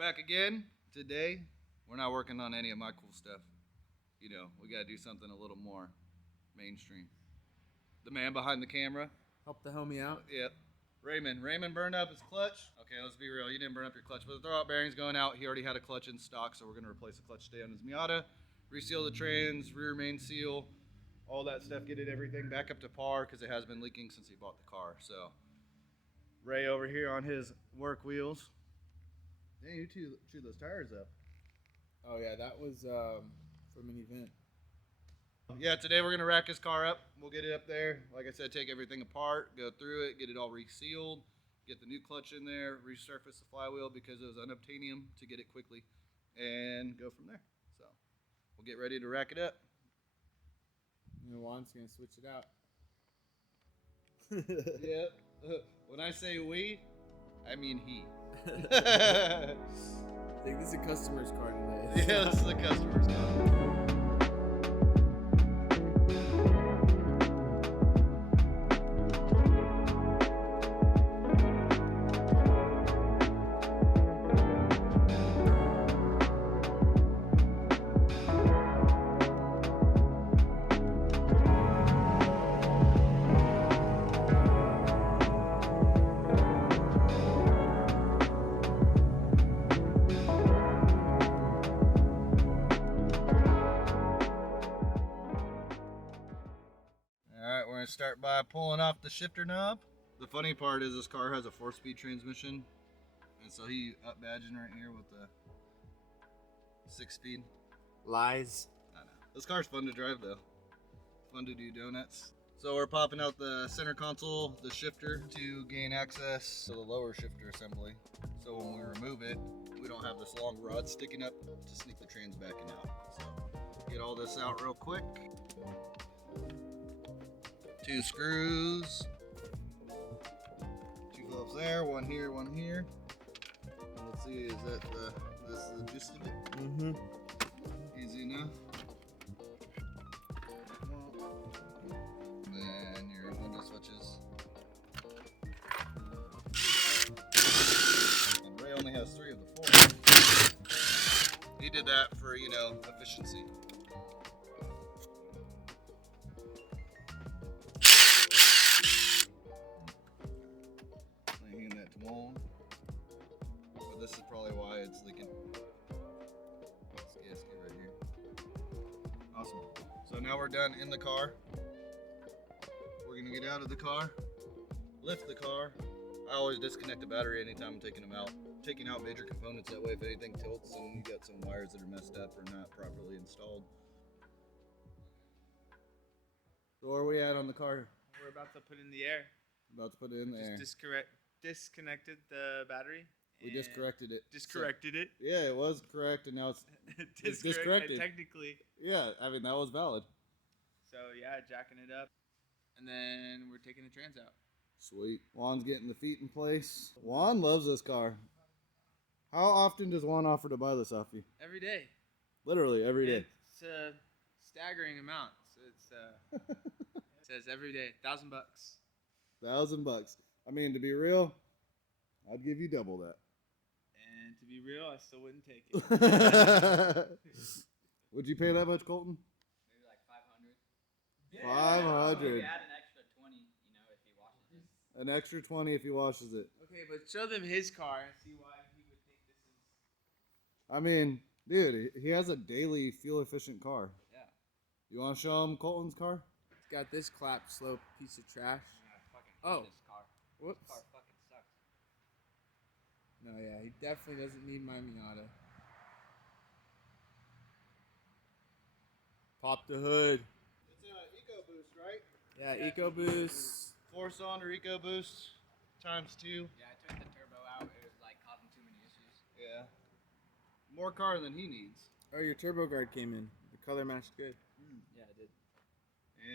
back again. Today, we're not working on any of my cool stuff. You know, we gotta do something a little more mainstream. The man behind the camera. Help the homie out. Yep. Raymond. Raymond burned up his clutch. Okay, let's be real. You didn't burn up your clutch, but the throwout bearing's going out. He already had a clutch in stock, so we're gonna replace the clutch today on his Miata. Reseal the trans, rear main seal, all that stuff. Get everything back up to par because it has been leaking since he bought the car. So, Ray over here on his work wheels. Dang, you chewed those tires up. Oh yeah, that was from an event. Yeah, today we're going to rack his car up. We'll get it up there. Like I said, take everything apart, go through it, get it all resealed, get the new clutch in there, resurface the flywheel because it was unobtainium to get it quickly, and go from there. So we'll get ready to rack it up. And Juan's going to switch it out. Yeah. When I say we, I mean he. I think this is a customer's car today. Yeah, this is a customer's car. We're going to start by pulling off the shifter knob. The funny part is this car has a 4-speed transmission, and so he up badging right here with the 6-speed. Lies. I know. This car's fun to drive though. Fun to do donuts. So we're popping out the center console, the shifter, to gain access to the lower shifter assembly. So when we remove it, we don't have this long rod sticking up to sneak the trans back and out. So get all this out real quick. 2 screws, 2 Phillips there, one here, one here. And let's see, is that this is the gist of it? Mm-hmm. Easy enough. Then your window switches. And Ray only has 3 of the 4. He did that for, you know, efficiency. But this is probably why it's leaking. Skid right here. Awesome. So now we're done in the car. We're gonna get out of the car, lift the car. I always disconnect the battery anytime I'm taking them out. Taking out major components, that way if anything tilts and you got some wires that are messed up or not properly installed. So where are we at on the car? We're about to put in the air. About to put it in the air. Just disconnected the battery. We just corrected it. Discorrected it. Yeah, it was correct, and now it's discorrected. Technically. Yeah, I mean, that was valid. So, yeah, jacking it up. And then we're taking the trans out. Sweet. Juan's getting the feet in place. Juan loves this car. How often does Juan offer to buy this off you? Every day. Literally, every day. It's a staggering amount. So it's, it says every day, $1,000. $1,000. I mean, to be real, I'd give you double that. And to be real, I still wouldn't take it. Would you pay that much, Colton? Maybe like 500. 500. Maybe add an extra 20, you know, if he washes it. An extra 20 if he washes it. Okay, but show them his car and see why he would think this is. I mean, dude, he has a daily fuel-efficient car. Yeah. You want to show him Colton's car? It's got this clap slow piece of trash. Oh. This car. Whoops. This car fucking sucks. No, yeah, he definitely doesn't need my Miata. Pop the hood. It's an EcoBoost, right? Yeah, EcoBoost. 4-cylinder EcoBoost times 2. Yeah, I took the turbo out. It was like causing too many issues. Yeah. More car than he needs. Oh, your turbo guard came in. The color matched good. Yeah, I did.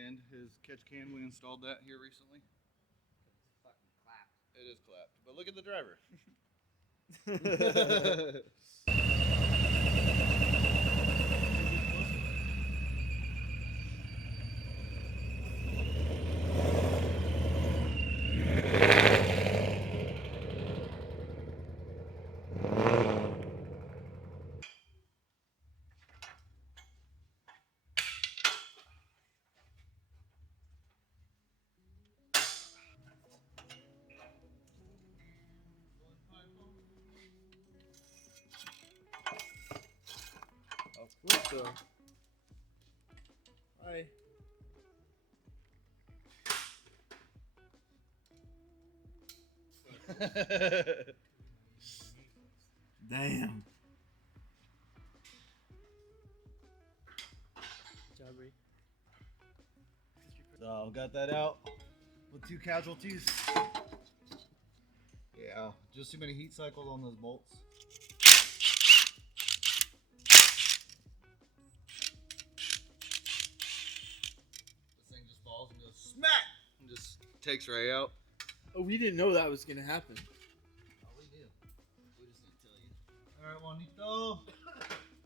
And his catch can, we installed that here recently. It's fucking clapped. It is clapped. But look at the driver. so. Hi. Damn. So got that out with 2 casualties. Yeah, just too many heat cycles on those bolts. This thing just falls and goes smack and just takes right out. Oh, we didn't know that was gonna happen. Oh, we do. We just didn't tell you. All right, Juanito.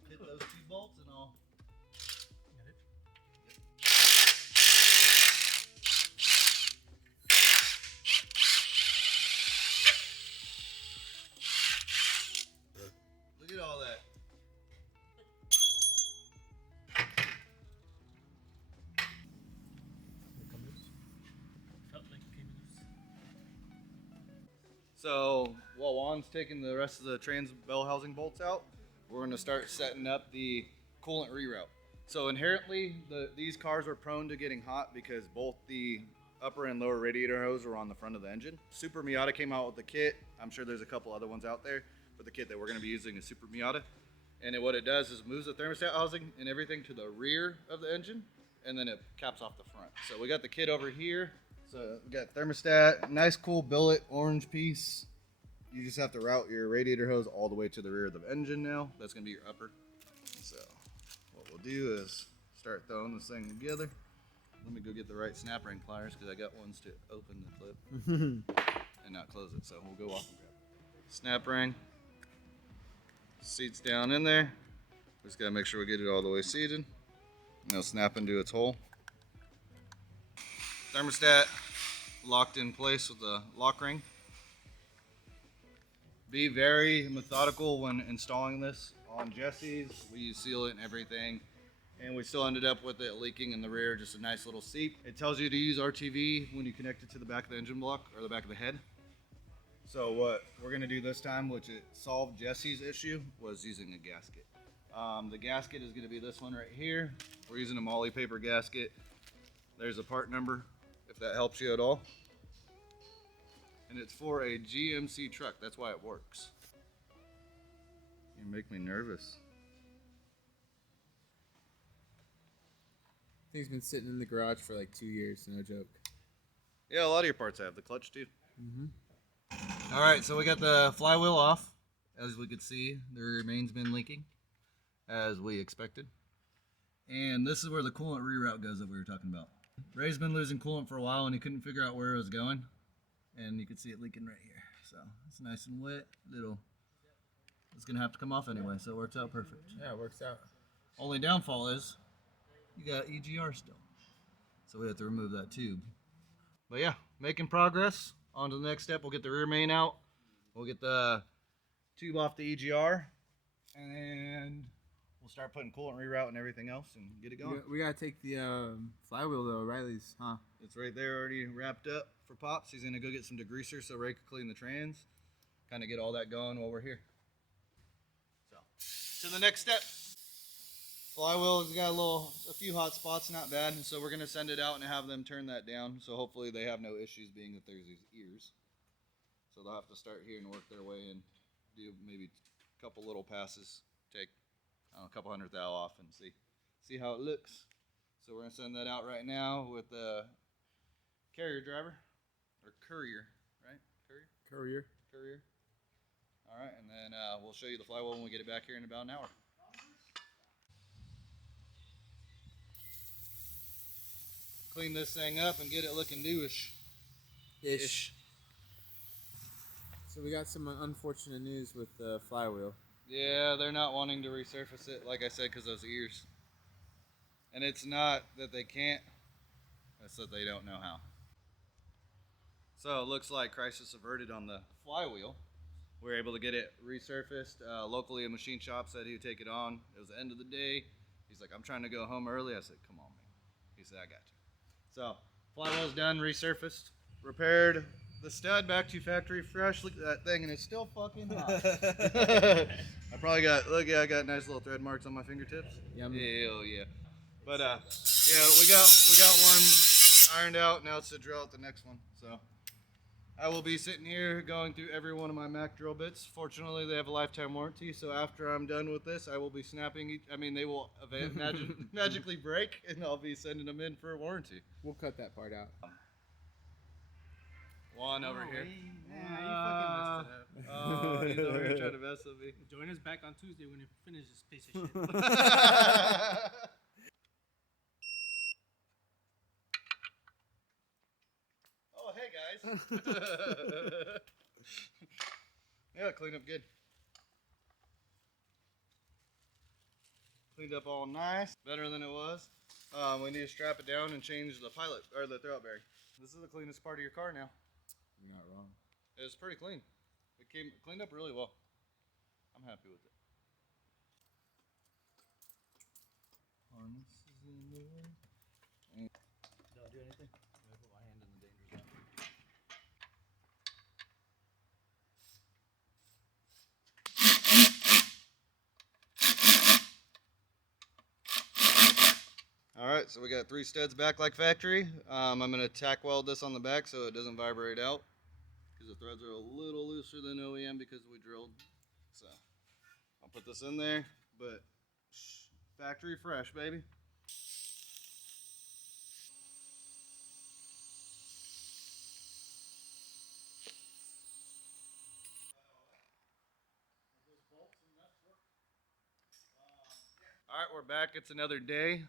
Hit those 2 bolts and I'll. Look at all that. So while Juan's taking the rest of the trans bell housing bolts out, we're going to start setting up the coolant reroute. So inherently, these cars are prone to getting hot because both the upper and lower radiator hose are on the front of the engine. Super Miata came out with the kit. I'm sure there's a couple other ones out there, but the kit that we're going to be using is Super Miata. And what it does is moves the thermostat housing and everything to the rear of the engine, and then it caps off the front. So we got the kit over here. So we got thermostat, nice cool billet orange piece. You just have to route your radiator hose all the way to the rear of the engine now. That's gonna be your upper. So what we'll do is start throwing this thing together. Let me go get the right snap ring pliers because I got ones to open the clip and not close it. So we'll go off and grab it. Snap ring. Seats down in there. Just gotta make sure we get it all the way seated. And it'll snap into its hole. Thermostat locked in place with the lock ring. Be very methodical when installing this on Jesse's. We use sealant and everything, and we still ended up with it leaking in the rear, just a nice little seep. It tells you to use RTV when you connect it to the back of the engine block or the back of the head. So what we're gonna do this time, which it solved Jesse's issue, was using a gasket. The gasket is gonna be this one right here. We're using a moly paper gasket. There's a part number, if that helps you at all. And it's for a GMC truck. That's why it works. You make me nervous. Thing's been sitting in the garage for like 2 years, no joke. Yeah, a lot of your parts have the clutch too. Mm-hmm. All right, so we got the flywheel off. As we could see, the rear main's been leaking, as we expected. And this is where the coolant reroute goes that we were talking about. Ray's been losing coolant for a while, and he couldn't figure out where it was going. And you can see it leaking right here. So it's nice and wet. It's gonna have to come off anyway, so it works out perfect. Yeah, it works out. Only downfall is you got EGR still, so we have to remove that tube. But yeah, making progress. On to the next step. We'll get the rear main out. We'll get the tube off the EGR, and then we'll start putting coolant reroute and everything else and get it going. We gotta take the flywheel though, Riley's, huh? It's right there already wrapped up for Pops. He's gonna go get some degreaser so Ray can clean the trans. Kind of get all that going while we're here. So, to the next step. Flywheel has got a few hot spots, not bad. So we're gonna send it out and have them turn that down. So hopefully they have no issues, being that there's these ears. So they'll have to start here and work their way and do maybe a couple little passes, take a couple hundred thou off and see how it looks. So we're gonna send that out right now with the carrier driver or courier, right? Courier. All right, and then we'll show you the flywheel when we get it back here in about an hour. Clean this thing up and get it looking newish. Ish. So we got some unfortunate news with the flywheel. Yeah, they're not wanting to resurface it, like I said, because those ears. And it's not that they can't, it's that they don't know how. So it looks like crisis averted on the flywheel. We were able to get it resurfaced. Locally, a machine shop said he would take it on. It was the end of the day. He's like, I'm trying to go home early. I said, come on, man. He said, I got you. So flywheel's done, resurfaced, repaired. The stud back to factory fresh. Look at that thing, and it's still fucking hot. I probably got, look, yeah, I got nice little thread marks on my fingertips. Yum. Hell yeah. But yeah, we got one ironed out. Now it's to drill out the next one. So I will be sitting here going through every one of my Mac drill bits. Fortunately, they have a lifetime warranty. So after I'm done with this, I will be snapping each. I mean, they will magically break, and I'll be sending them in for a warranty. We'll cut that part out. Juan over here. Yeah, you fucking messed it up. Oh, he's over here trying to mess with me. Join us back on Tuesday when you finish this piece of shit. Oh, hey guys. Yeah, cleaned up good. Cleaned up all nice, better than it was. We need to strap it down and change the pilot or the throwout bearing. This is the cleanest part of your car now. You're not wrong. It's pretty clean. It came cleaned up really well. I'm happy with it. Harness is in the way. Don't do anything. I put my hand in the danger zone. All right, so we got 3 studs back like factory. I'm gonna tack weld this on the back so it doesn't vibrate out, because the threads are a little looser than OEM because we drilled. So I'll put this in there, but factory fresh, baby. All right, we're back. It's another day.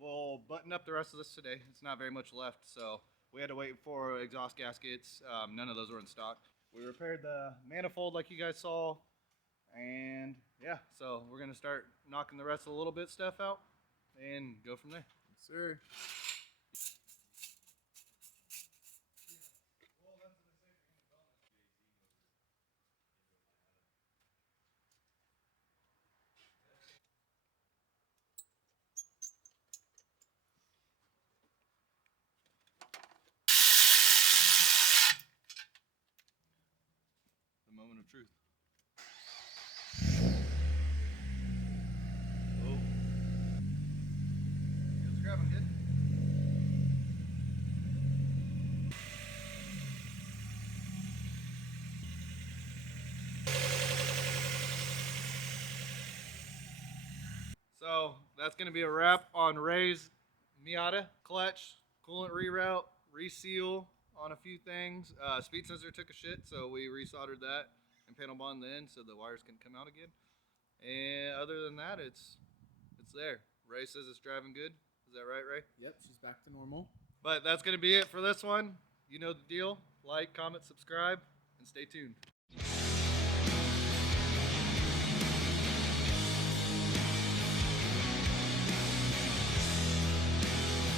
We'll button up the rest of this today. It's not very much left, so we had to wait for exhaust gaskets. None of those were in stock. We repaired the manifold like you guys saw, and yeah, so we're gonna start knocking the rest of the little bit stuff out and go from there. Yes, sir. The moment of truth. Oh. It's grabbing good. So that's going to be a wrap on Ray's Miata clutch, coolant reroute, reseal on a few things. Speed sensor took a shit, so we resoldered that and panel bond the end so the wires can come out again. And other than that, it's there. Ray says it's driving good. Is that right, Ray? Yep, she's back to normal. But that's going to be it for this one. You know the deal. Like, comment, subscribe, and stay tuned.